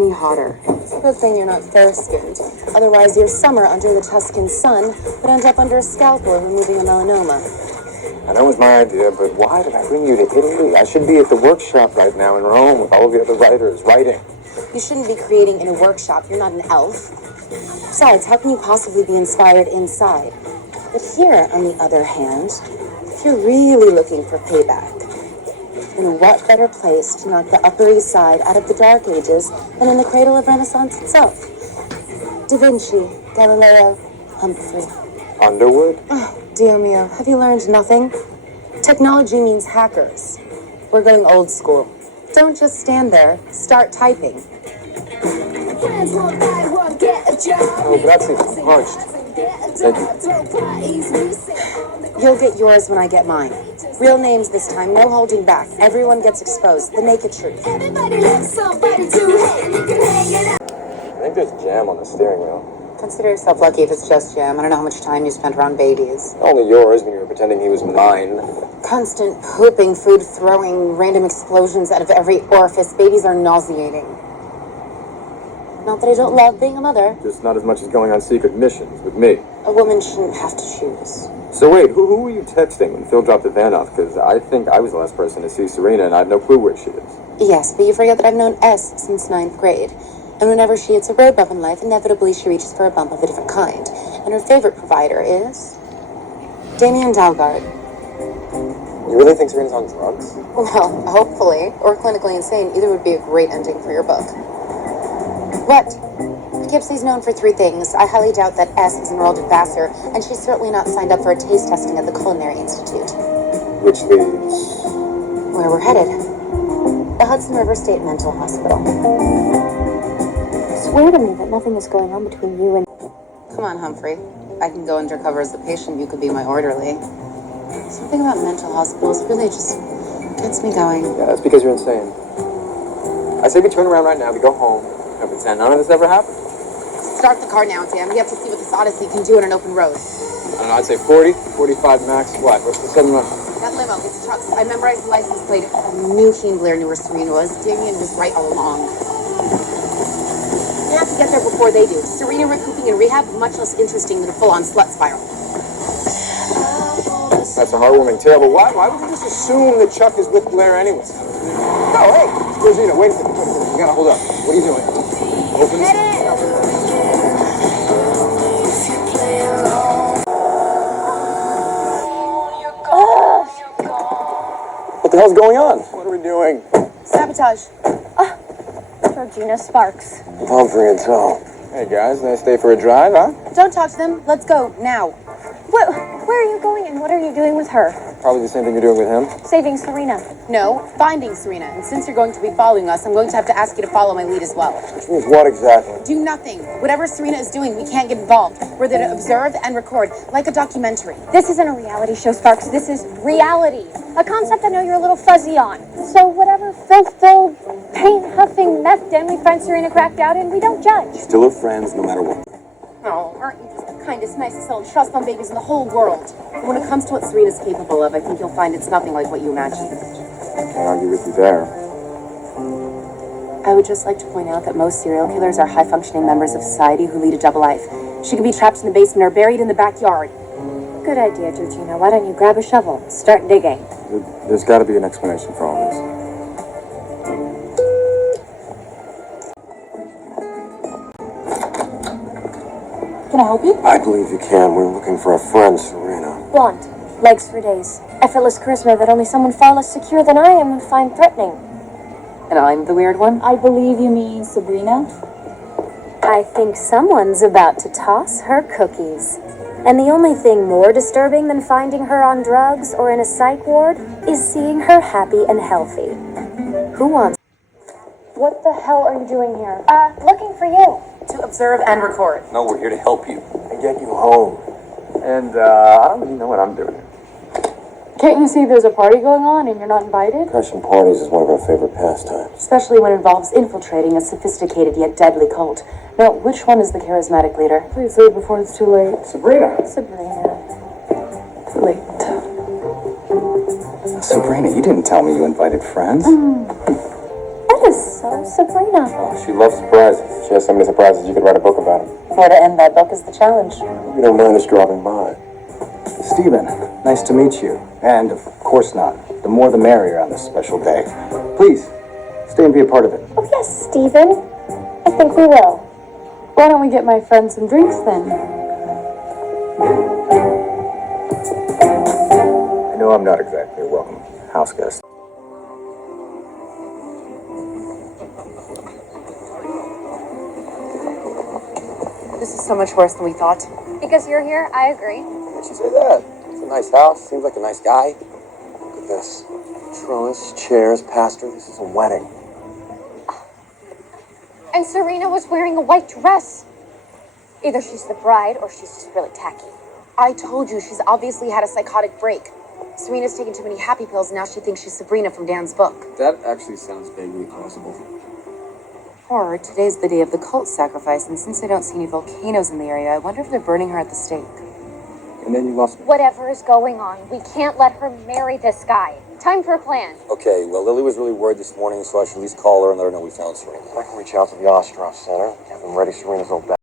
any hotter. Good thing you're not fair-skinned. Otherwise, your summer under the Tuscan sun would end up under a scalpel removing a melanoma. I know it was my idea, but why did I bring you to Italy? I should be at the workshop right now in Rome with all of the other writers, writing. You shouldn't be creating in a workshop. You're not an elf. Besides, how can you possibly be inspired inside? But here, on the other hand, if you're really looking for payback, then what better place to knock the Upper East Side out of the Dark Ages than in the cradle of Renaissance itself? Da Vinci, Galileo, Humphrey. Underwood? Oh, Dio mio, have you learned nothing? Technology means hackers. We're going old school. Don't just stand there, start typing. Oh, grazie, punched. Thank you. You'll get yours when I get mine. Real names this time, no holding back. Everyone gets exposed, the naked truth. I think there's jam on the steering wheel. Consider yourself lucky if it's just jam. I don't know how much time you spent around babies. Only yours when you were pretending he was mine. Constant pooping, food throwing, random explosions out of every orifice. Babies are nauseating. Not that I don't love being a mother. Just not as much as going on secret missions with me. A woman shouldn't have to choose. So wait, who were you texting when Phil dropped the van off? Because I think I was the last person to see Serena, and I have no clue where she is. Yes, but you forget that I've known S since 9th grade. And whenever she hits a road bump in life, inevitably she reaches for a bump of a different kind. And her favorite provider is Damien Dalgard. You really think Serena's on drugs? Well, hopefully. Or clinically insane. Either would be a great ending for your book. What? Poughkeepsie's known for 3 things. I highly doubt that S is enrolled at Vassar, and she's certainly not signed up for a taste testing at the Culinary Institute. Which leaves... Where we're headed. The Hudson River State Mental Hospital. Swear to me that nothing is going on between you and... Come on, Humphrey. I can go undercover as the patient. You could be my orderly. Something about mental hospitals really just gets me going. Yeah, that's because you're insane. I say we turn around right now, we go home, and pretend none of this ever happened. Start the car now, Dan. We have to see what this Odyssey can do on an open road. I don't know, I'd say 40, 45 max. What? What's the sudden run? That limo, it's trucks. I memorized the license plate. I knew Keen Blair knew where Serena was. Damien was right all along. We have to get there before they do. Serena recouping in rehab, much less interesting than a full-on slut spiral. That's a heartwarming tale, but why would you just assume that Chuck is with Blair anyway? No, hey, Rosina, wait a second. You gotta hold up. What are you doing? Open this. What the hell's going on? What are we doing? Sabotage. Georgina Sparks. Humphrey and Tom. Hey guys, nice day for a drive, huh? Don't talk to them. Let's go, now. Where are you going and what are you doing with her? Probably the same thing you're doing with him. Saving Serena. No, finding Serena. And since you're going to be following us, I'm going to have to ask you to follow my lead as well. Which means what exactly? Do nothing. Whatever Serena is doing, we can't get involved. We're there to observe and record, like a documentary. This isn't a reality show, Sparks. This is reality. A concept I know you're a little fuzzy on. So whatever filth-filled, paint-huffing meth den we find Serena cracked out in, we don't judge. Still are friends no matter what. Oh, aren't you just the kindest, nicest little trust fund babies in the whole world? But when it comes to what Serena's capable of, I think you'll find it's nothing like what you imagine. Can't argue with you there. I would just like to point out that most serial killers are high-functioning members of society who lead a double life. She could be trapped in the basement or buried in the backyard. Good idea, Georgina. Why don't you grab a shovel and start digging? There's got to be an explanation for all this. Can I help you? I believe you can. We're looking for a friend, Serena. Blonde. Legs for days. Effortless charisma that only someone far less secure than I am would find threatening. And I'm the weird one? I believe you mean Sabrina. I think someone's about to toss her cookies. And the only thing more disturbing than finding her on drugs or in a psych ward is seeing her happy and healthy. Who wants... What the hell are you doing here? Looking for you. To observe and record. No, we're here to help you. And get you home. And, I don't really know what I'm doing here. Can't you see there's a party going on and you're not invited? Crashing parties is one of our favorite pastimes. Especially when it involves infiltrating a sophisticated yet deadly cult. Now, which one is the charismatic leader? Please leave before it's too late. Sabrina! Sabrina. It's late. Sabrina, you didn't tell me you invited friends. I That is so Sabrina. She loves surprises. She has so many surprises you could write a book about them. Where to end that book is the challenge. You don't mind us dropping by. Stephen, nice to meet you. And, of course not, the more the merrier on this special day. Please, stay and be a part of it. Oh, yes, Stephen. I think we will. Why don't we get my friend some drinks then? I know I'm not exactly a welcome house guest. This is so much worse than we thought. Because you're here, I agree. Why'd you say that? It's a nice house. Seems like a nice guy. Look at this. Trellis, chairs, pastor. This is a wedding. And Serena was wearing a white dress. Either she's the bride or she's just really tacky. I told you, she's obviously had a psychotic break. Serena's taken too many happy pills, and now she thinks she's Sabrina from Dan's book. That actually sounds vaguely plausible. Or today's the day of the cult sacrifice, and since I don't see any volcanoes in the area, I wonder if they're burning her at the stake. And then you lost me. Whatever is going on, we can't let her marry this guy. Time for a plan. Okay, well, Lily was really worried this morning, so I should at least call her and let her know we found Serena. I can reach out to the Ostrov Center, have them ready Serena's old bag.